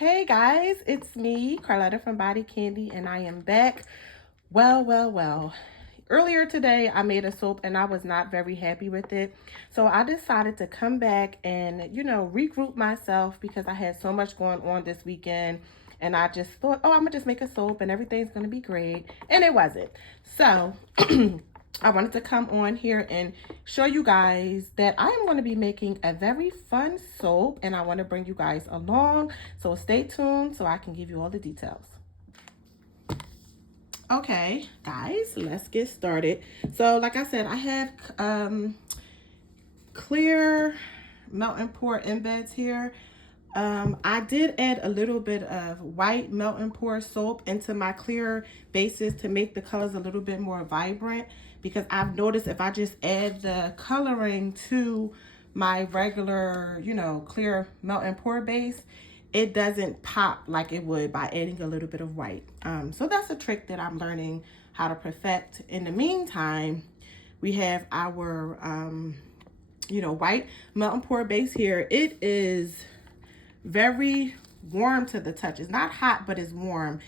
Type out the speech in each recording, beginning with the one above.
Hey guys, it's me, Carlotta from Body Candy, and I am back. Well. Earlier today, I made a soap and I was not very happy with it. So I decided to come back and, regroup myself because I had so much going on this weekend. And I just thought, oh, I'm going to just make a soap and everything's going to be great. And it wasn't. So I wanted to come on here and show you guys that I am going to be making a very fun soap. And I want to bring you guys along. So stay tuned so I can give you all the details. Okay, guys, let's get started. So like I said, I have clear melt and pour embeds here. I did add a little bit of white melt and pour soap into my clear bases to make the colors a little bit more vibrant, because I've noticed if I just add the coloring to my regular, clear melt and pour base, it doesn't pop like it would by adding a little bit of white. So that's a trick that I'm learning how to perfect. In the meantime, we have our, white melt and pour base here. It is very warm to the touch. It's not hot, but it's warm.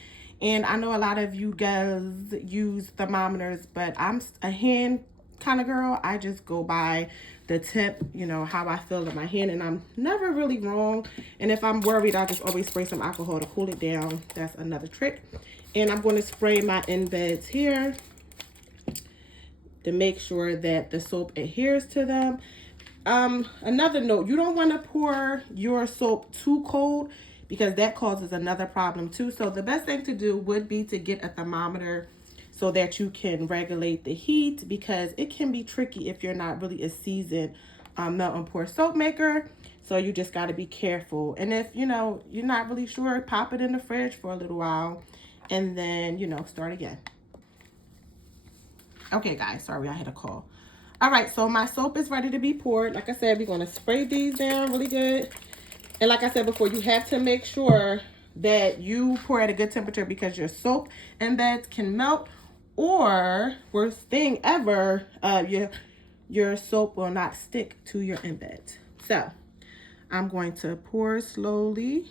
And I know a lot of you guys use thermometers, but I'm a hand kind of girl. I just go by the tip, how I feel in my hand, and I'm never really wrong. And if I'm worried, I just always spray some alcohol to cool it down. That's another trick. And I'm going to spray my embeds here to make sure that the soap adheres to them. Another note, you don't want to pour your soap too cold because that causes another problem too. So the best thing to do would be to get a thermometer so that you can regulate the heat, because it can be tricky if you're not really a seasoned melt and pour soap maker. So you just got to be careful. And if, you're not really sure, pop it in the fridge for a little while and then, start again. Okay, guys, sorry, I had a call. All right, so my soap is ready to be poured. Like I said, we're going to spray these down really good. And like I said before, you have to make sure that you pour at a good temperature, because your soap embeds can melt, or worst thing ever, your soap will not stick to your embed. So I'm going to pour slowly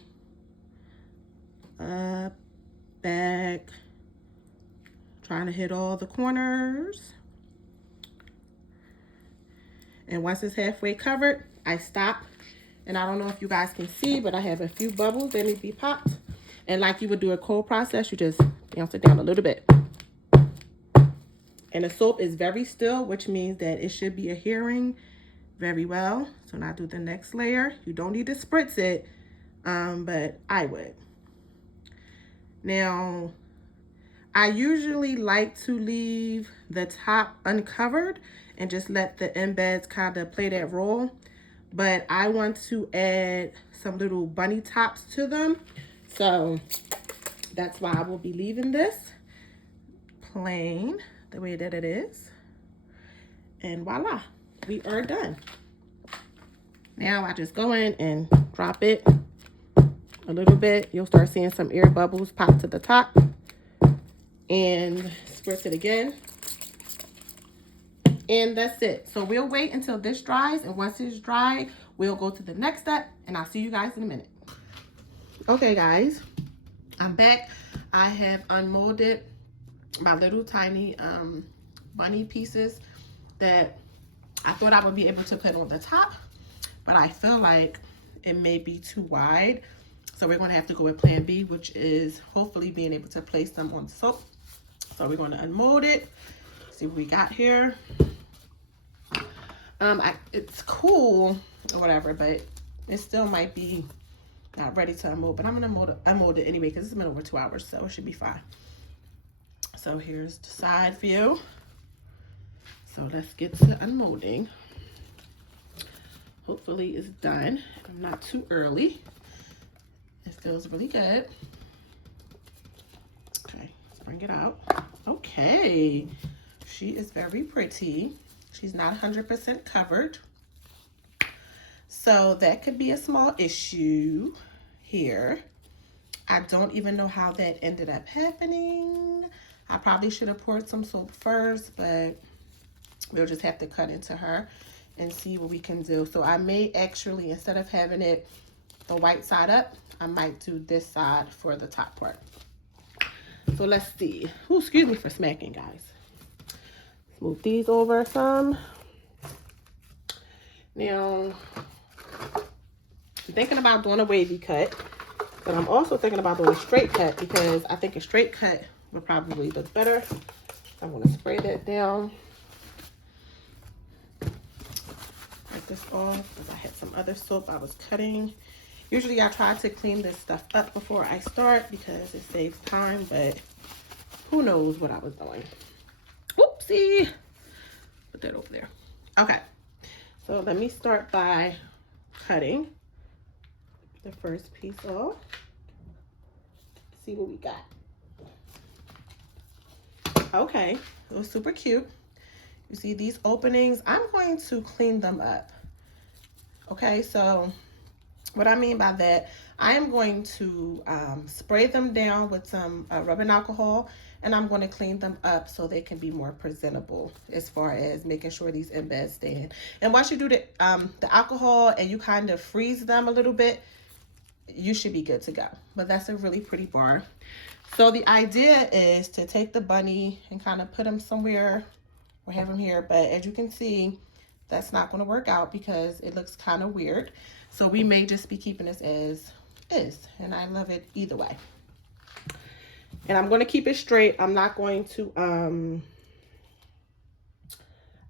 up, back, trying to hit all the corners. And once it's halfway covered, I stop. And I don't know if you guys can see, but I have a few bubbles that need to be popped. And like you would do a cold process, you just bounce it down a little bit. And the soap is very still, which means that it should be adhering very well. So now do the next layer. You don't need to spritz it, but I would. Now, I usually like to leave the top uncovered and just let the embeds kind of play that role. But I want to add some little bunny tops to them. So that's why I will be leaving this plain the way that it is. And voila, we are done. Now I just go in and drop it a little bit. You'll start seeing some air bubbles pop to the top. And spritz it again. And that's it. So we'll wait until this dries, and once it's dry, we'll go to the next step, and I'll see you guys in a minute. Okay, guys, I'm back. I have unmolded my little tiny bunny pieces that I thought I would be able to put on the top, but I feel like it may be too wide. So we're going to have to go with plan B, which is hopefully being able to place them on the soap. So we're going to unmold it, see what we got here. It's cool or whatever, but it still might be not ready to unmold. But I'm gonna unmold it anyway because it's been over 2 hours, so it should be fine. So here's the side view. So let's get to unmolding. Hopefully it's done. I'm not too early. It feels really good. Okay, let's bring it out. Okay, she is very pretty. She's not 100% covered. So that could be a small issue here. I don't even know how that ended up happening. I probably should have poured some soap first, but we'll just have to cut into her and see what we can do. So I may actually, instead of having it the white side up, I might do this side for the top part. So let's see. Oh, excuse me for smacking, guys. Move these over some. Now, I'm thinking about doing a wavy cut, but I'm also thinking about doing a straight cut because I think a straight cut would probably look better. I'm going to spray that down. Wipe this off because I had some other soap I was cutting. Usually I try to clean this stuff up before I start because it saves time, but who knows what I was doing. Oopsie. Put that over there. Okay. So let me start by cutting the first piece off. See what we got. Okay, it was super cute. You see these openings? I'm going to clean them up. Okay, so what I mean by that, I am going to spray them down with some rubbing alcohol, and I'm going to clean them up so they can be more presentable as far as making sure these embeds stay in. And once you do the alcohol and you kind of freeze them a little bit, you should be good to go. But that's a really pretty bar. So the idea is to take the bunny and kind of put him somewhere or have him here. But as you can see, that's not going to work out because it looks kind of weird. So we may just be keeping this as is. And I love it either way. And I'm going to keep it straight. I'm not going to,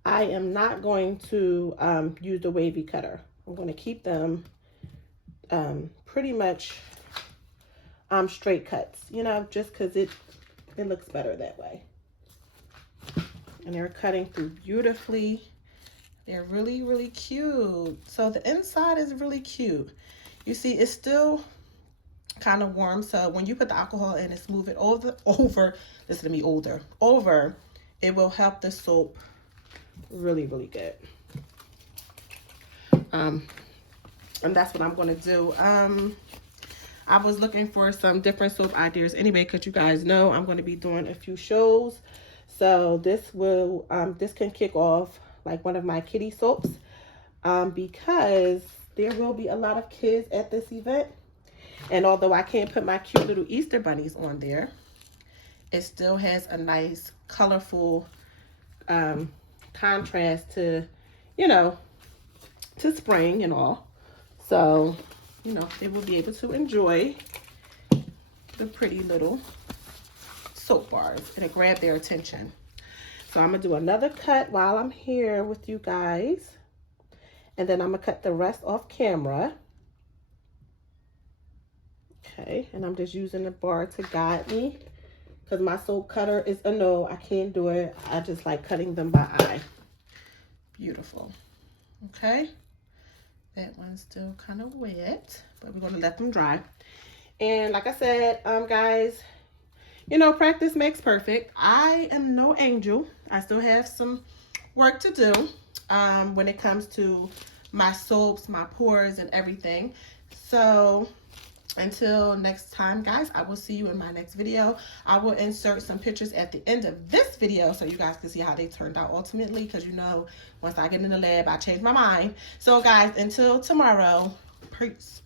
I am not going to use the wavy cutter. I'm going to keep them pretty much straight cuts, you know, just because it looks better that way. And they're cutting through beautifully. They're really, really cute. So the inside is really cute. You see, it's still kind of warm. So when you put the alcohol in and smooth it over, listen to me, over, it will help the soap really, really good. And that's what I'm going to do. I was looking for some different soap ideas anyway, because you guys know I'm going to be doing a few shows. So this will, this can kick off like one of my kitty soaps, because there will be a lot of kids at this event. And although I can't put my cute little Easter bunnies on there, it still has a nice, colorful contrast to, you know, to spring and all. So, you know, they will be able to enjoy the pretty little soap bars. It'll grab their attention. So I'm going to do another cut while I'm here with you guys. And then I'm going to cut the rest off camera. Okay, and I'm just using the bar to guide me because my soap cutter is a no. I can't do it. I just like cutting them by eye. Beautiful. Okay. That one's still kind of wet, but we're going to let them dry. And like I said, guys, you know, practice makes perfect. I am no angel. I still have some work to do when it comes to my soaps, my pores, and everything. So until next time, guys, I will see you in my next video. I will insert some pictures at the end of this video so you guys can see how they turned out ultimately, because you know, once I get in the lab, I change my mind. So guys, until tomorrow, peace.